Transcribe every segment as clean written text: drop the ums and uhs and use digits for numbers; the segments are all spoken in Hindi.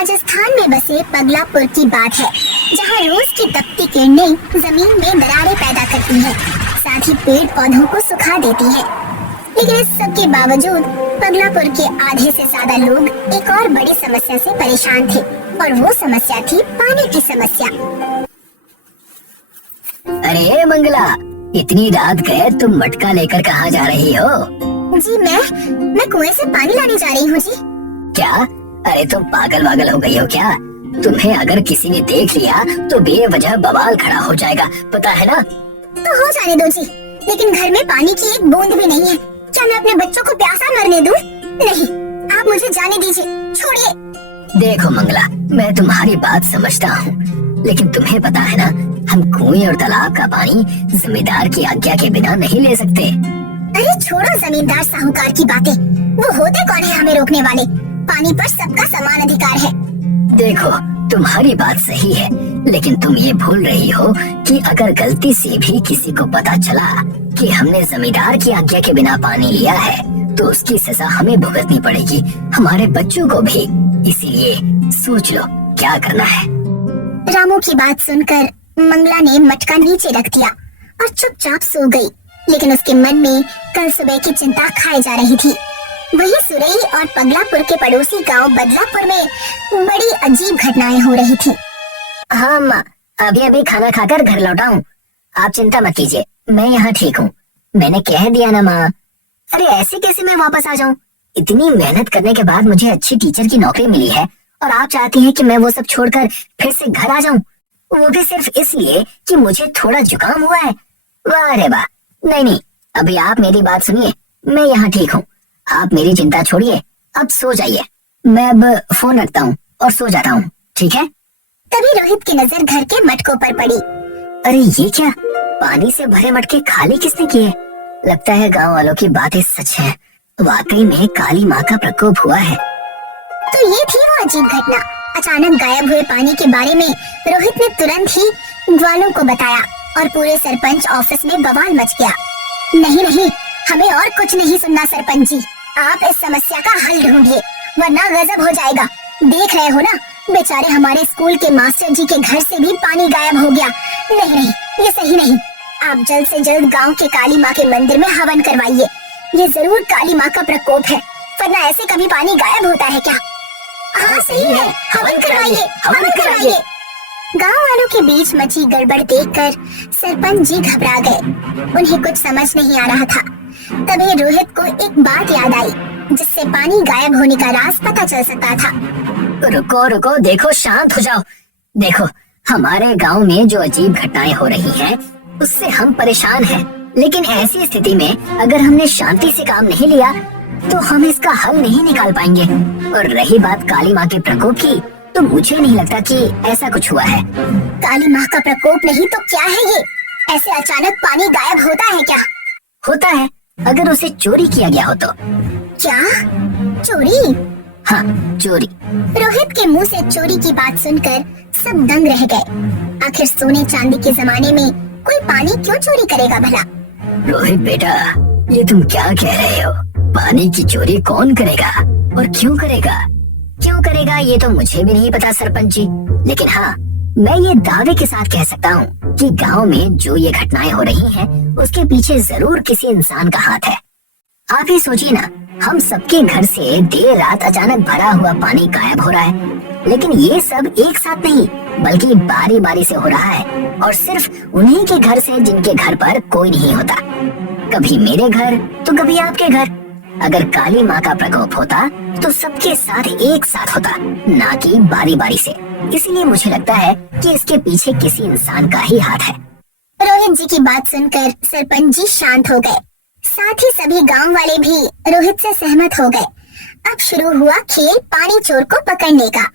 राजस्थान में बसे पगलापुर की बात है, जहां रोज की तपती किरणें जमीन में दरारें पैदा करती हैं, साथ ही पेड़ पौधों को सुखा देती हैं। लेकिन इस सब के बावजूद पगलापुर के आधे से ज्यादा लोग एक और बड़ी समस्या से परेशान थे, और वो समस्या थी पानी की समस्या। अरे मंगला, इतनी रात गए तुम मटका लेकर कहाँ जा रही हो? जी मैं कुएं से पानी लाने जा रही हूँ जी। क्या? अरे तुम पागल वागल हो गई हो क्या? तुम्हें अगर किसी ने देख लिया तो बेवजह बवाल खड़ा हो जाएगा, पता है ना? तो हो जाने दो जी, लेकिन घर में पानी की एक बूंद भी नहीं है। क्या मैं अपने बच्चों को प्यासा मरने दूं? नहीं, आप मुझे जाने दीजिए, छोड़िए। देखो मंगला, मैं तुम्हारी बात समझता हूँ, लेकिन तुम्हें पता है ना, हम कुएं और तालाब का पानी जमींदार की आज्ञा के बिना नहीं ले सकते। अरे छोड़ो जमींदार साहूकार की बातें, वो होते कौन है हमें रोकने वाले? पानी पर सबका समान अधिकार है। देखो, तुम्हारी बात सही है, लेकिन तुम ये भूल रही हो कि अगर गलती से भी किसी को पता चला कि हमने जमींदार की आज्ञा के बिना पानी लिया है, तो उसकी सजा हमें भुगतनी पड़ेगी, हमारे बच्चों को भी। इसीलिए सोच लो क्या करना है। रामू की बात सुनकर मंगला ने मटका नीचे रख दिया और चुपचाप सो गई। लेकिन उसके मन में कल सुबह की चिंता खाई जा रही थी। वही सुरई और पगलापुर के पड़ोसी गांव बदलापुर में बड़ी अजीब घटनाएं हो रही थी। हाँ माँ, अभी अभी खाना खाकर घर लौटा हूँ, आप चिंता मत कीजिए, मैं यहाँ ठीक हूँ। मैंने कह दिया ना माँ। अरे ऐसे कैसे मैं वापस आ जाऊँ? इतनी मेहनत करने के बाद मुझे अच्छी टीचर की नौकरी मिली है, और आप चाहती हैं कि मैं वो सब छोड़कर फिर से घर आ जाऊँ, वो भी सिर्फ इसलिए कि मुझे थोड़ा जुकाम हुआ है? वाह रे वाह। नहीं, अभी आप मेरी बात सुनिए, मैं यहाँ ठीक हूँ, आप मेरी चिंता छोड़िए, अब सो जाइए। मैं अब फोन रखता हूँ और सो जाता हूँ, ठीक है? तभी रोहित की नजर घर के मटकों पर पड़ी। अरे ये क्या, पानी से भरे मटके खाली किसने किए? लगता है गांव वालों की बातें सच है, वाकई में काली माँ का प्रकोप हुआ है। तो ये थी वो अजीब घटना। अचानक गायब हुए पानी के बारे में रोहित ने तुरंत ही ग्वालों को बताया, और पूरे सरपंच ऑफिस में बवाल मच गया। नहीं, हमें और कुछ नहीं सुनना सरपंच जी, आप इस समस्या का हल ढूंढिए, वरना गजब हो जाएगा। देख रहे हो ना, बेचारे हमारे स्कूल के मास्टर जी के घर से भी पानी गायब हो गया। नहीं, ये सही नहीं। आप जल्द से जल्द गांव के काली माँ के मंदिर में हवन करवाइए। ये जरूर काली माँ का प्रकोप है, वरना ऐसे कभी पानी गायब होता है क्या? हाँ सही है, हवन करवाइए। गांव वालों के बीच मची गड़बड़ देखकर सरपंच जी घबरा गए। उन्हें कुछ समझ नहीं आ रहा था। तभी रोहित को एक बात याद आई, जिससे पानी गायब होने का राज पता चल सकता था। रुको, देखो, शांत हो जाओ। देखो, हमारे गांव में जो अजीब घटनाएं हो रही हैं, उससे हम परेशान हैं। लेकिन ऐसी स्थिति में अगर हमने शांति से काम नहीं लिया, तो हम इसका हल नहीं निकाल पाएंगे। और रही बात काली माँ के प्रकोप की, तो मुझे नहीं लगता कि ऐसा कुछ हुआ है। काली माँ का प्रकोप नहीं तो क्या है ये? ऐसे अचानक पानी गायब होता है क्या? होता है, अगर उसे चोरी किया गया हो तो। क्या? चोरी? हाँ, चोरी। रोहित के मुंह से चोरी की बात सुनकर सब दंग रह गए। आखिर सोने चांदी के जमाने में कोई पानी क्यों चोरी करेगा भला? रोहित बेटा, ये तुम क्या कह रहे हो? पानी की चोरी कौन करेगा और क्यों करेगा ये तो मुझे भी नहीं पता सरपंच जी। लेकिन हाँ, मैं ये दावे के साथ कह सकता हूँ कि गांव में जो ये घटनाएं हो रही हैं, उसके पीछे जरूर किसी इंसान का हाथ है। आप ही सोचिए ना, हम सबके घर से देर रात अचानक भरा हुआ पानी गायब हो रहा है, लेकिन ये सब एक साथ नहीं, बल्कि बारी बारी से हो रहा है, और सिर्फ उन्हीं के घर से जिनके घर पर कोई नहीं होता। कभी मेरे घर तो कभी आपके घर। अगर काली माँ का प्रकोप होता तो सबके साथ एक साथ होता, ना कि बारी बारी से। इसलिए मुझे लगता है कि इसके पीछे किसी इंसान का ही हाथ है। रोहित जी की बात सुनकर सरपंच जी शांत हो गए। साथ ही सभी गांव वाले भी रोहित से सहमत हो गए। अब शुरू हुआ खेल पानी चोर को पकड़ने का।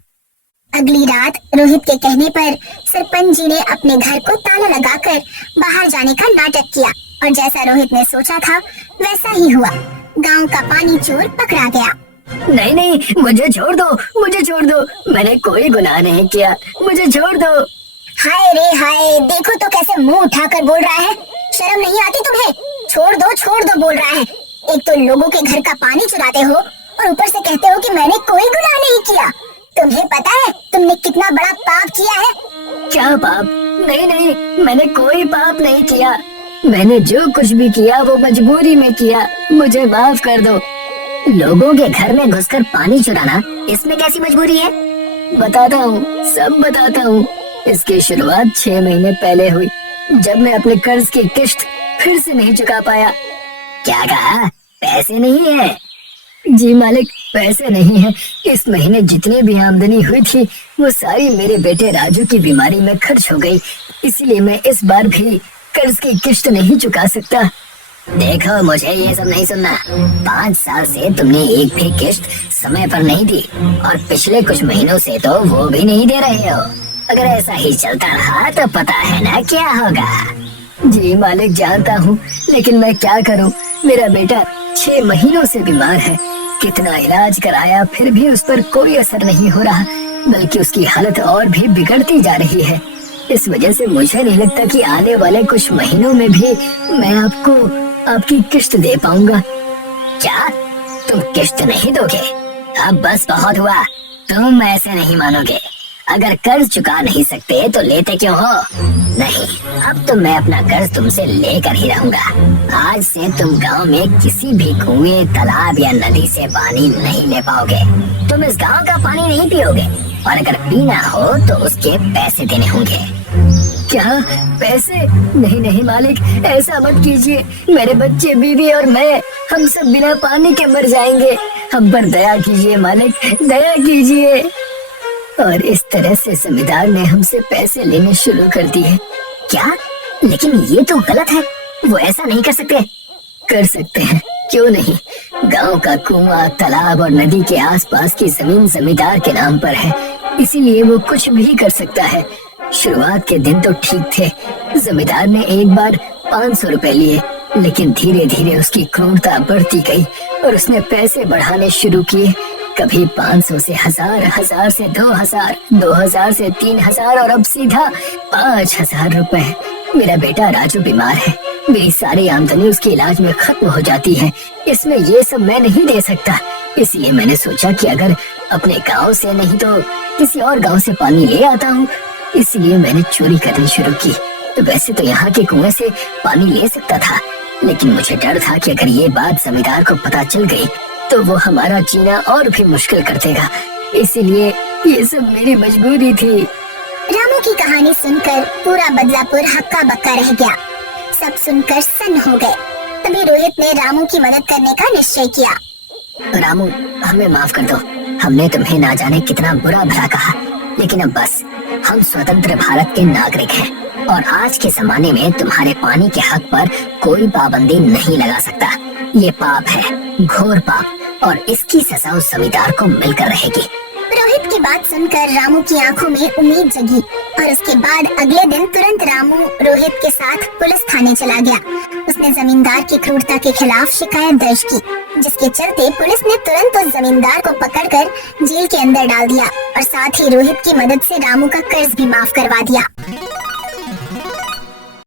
अगली रात रोहित के कहने पर सरपंच जी ने अपने घर को ताला लगाकर बाहर जाने का नाटक किया, और जैसा रोहित ने सोचा था वैसा ही हुआ। गांव का पानी चोर पकड़ा गया। नहीं, मुझे छोड़ दो, मैंने कोई गुनाह नहीं किया, मुझे छोड़ दो। हाय रे हाय, देखो तो कैसे मुंह उठाकर बोल रहा है, शर्म नहीं आती तुम्हें? छोड़ दो बोल रहा है। एक तो लोगों के घर का पानी चुराते हो, और ऊपर से कहते हो कि मैंने कोई गुनाह नहीं किया। तुम्हें पता है तुमने कितना बड़ा पाप किया है? क्या पाप? नहीं नहीं, मैंने कोई पाप नहीं किया। मैंने जो कुछ भी किया वो मजबूरी में किया, मुझे माफ कर दो। लोगों के घर में घुसकर पानी चुराना, इसमें कैसी मजबूरी है? बताता हूँ, सब बताता हूँ। इसकी शुरुआत 6 महीने पहले हुई, जब मैं अपने कर्ज की किश्त फिर से नहीं चुका पाया। क्या कहा? पैसे नहीं है? जी मालिक, पैसे नहीं है। इस महीने जितनी भी आमदनी हुई थी वो सारी मेरे बेटे राजू की बीमारी में खर्च हो गई, इसलिए मैं इस बार भी कर्ज की किश्त नहीं चुका सकता। देखो, मुझे ये सब नहीं सुनना। 5 साल से तुमने एक भी किश्त समय पर नहीं दी और पिछले कुछ महीनों से तो वो भी नहीं दे रहे हो। अगर ऐसा ही चलता रहा तो पता है ना क्या होगा। जी मालिक, जानता हूँ, लेकिन मैं क्या करूँ? मेरा बेटा 6 महीनों से बीमार है। कितना इलाज कराया फिर भी उस पर कोई असर नहीं हो रहा, बल्कि उसकी हालत और भी बिगड़ती जा रही है। इस वजह से मुझे नहीं लगता कि आने वाले कुछ महीनों में भी मैं आपको आपकी किश्त दे पाऊंगा। क्या तुम किश्त नहीं दोगे? अब बस बहुत हुआ, तुम ऐसे नहीं मानोगे। अगर कर्ज चुका नहीं सकते तो लेते क्यों हो? नहीं, अब तो मैं अपना कर्ज तुमसे लेकर ही रहूंगा। आज से तुम गांव में किसी भी कुएं, तालाब या नदी से पानी नहीं ले पाओगे। तुम इस गांव का पानी नहीं पियोगे और अगर पीना हो तो उसके पैसे देने होंगे। क्या पैसे? नहीं नहीं मालिक, ऐसा मत कीजिए। मेरे बच्चे, बीवी और मैं, हम सब बिना पानी के मर जाएंगे। हम पर दया कीजिए मालिक, दया कीजिए। और इस तरह से जमींदार ने हमसे पैसे लेने शुरू कर दिए। क्या? लेकिन ये तो गलत है, वो ऐसा नहीं कर सकते। कर सकते हैं, क्यों नहीं। गांव का कुआं, तालाब और नदी के आसपास की जमीन जमींदार के नाम पर है, इसीलिए वो कुछ भी कर सकता है। शुरुआत के दिन तो ठीक थे। जमींदार ने एक बार 500 रुपए लिए, लेकिन धीरे धीरे उसकी क्रूरता बढ़ती गई और उसने पैसे बढ़ाने शुरू किए। कभी 500 से 1000, 1000 से 2000, 2000 से 3000 और अब सीधा 5000 रुपए। मेरा बेटा राजू बीमार है, मेरी सारी आमदनी उसके इलाज में खत्म हो जाती है। इसमें ये सब मैं नहीं दे सकता, इसलिए मैंने सोचा कि अगर अपने गांव से नहीं तो किसी और गांव से पानी ले आता हूँ। इसलिए मैंने चोरी करनी शुरू की। तो वैसे तो यहाँ के कुएं से पानी ले सकता था, लेकिन मुझे डर था कि अगर ये बात जमींदार को पता चल गई तो वो हमारा जीना और भी मुश्किल कर देगा। इसलिए ये सब मेरी मजबूरी थी। रामू की कहानी सुनकर पूरा बदलापुर हक्का बक्का रह गया। सब सुनकर सन्न हो गए। तभी रोहित ने रामू की मदद करने का निश्चय किया। रामू, हमें माफ कर दो। हमने तुम्हें ना जाने कितना बुरा भला कहा, लेकिन अब बस, हम स्वतंत्र भारत के नागरिक हैं और आज के जमाने में तुम्हारे पानी के हक पर कोई पाबंदी नहीं लगा सकता। ये पाप है, घोर पाप, और इसकी सजा उस जमींदार को मिलकर रहेगी। रोहित की बात सुनकर रामू की आंखों में उम्मीद जगी और उसके बाद अगले दिन तुरंत रामू रोहित के साथ पुलिस थाने चला गया। उसने जमींदार की क्रूरता के खिलाफ शिकायत दर्ज की, जिसके चलते पुलिस ने तुरंत उस जमींदार को पकड़कर जेल के अंदर डाल दिया और साथ ही रोहित की मदद से रामू का कर्ज भी माफ करवा दिया।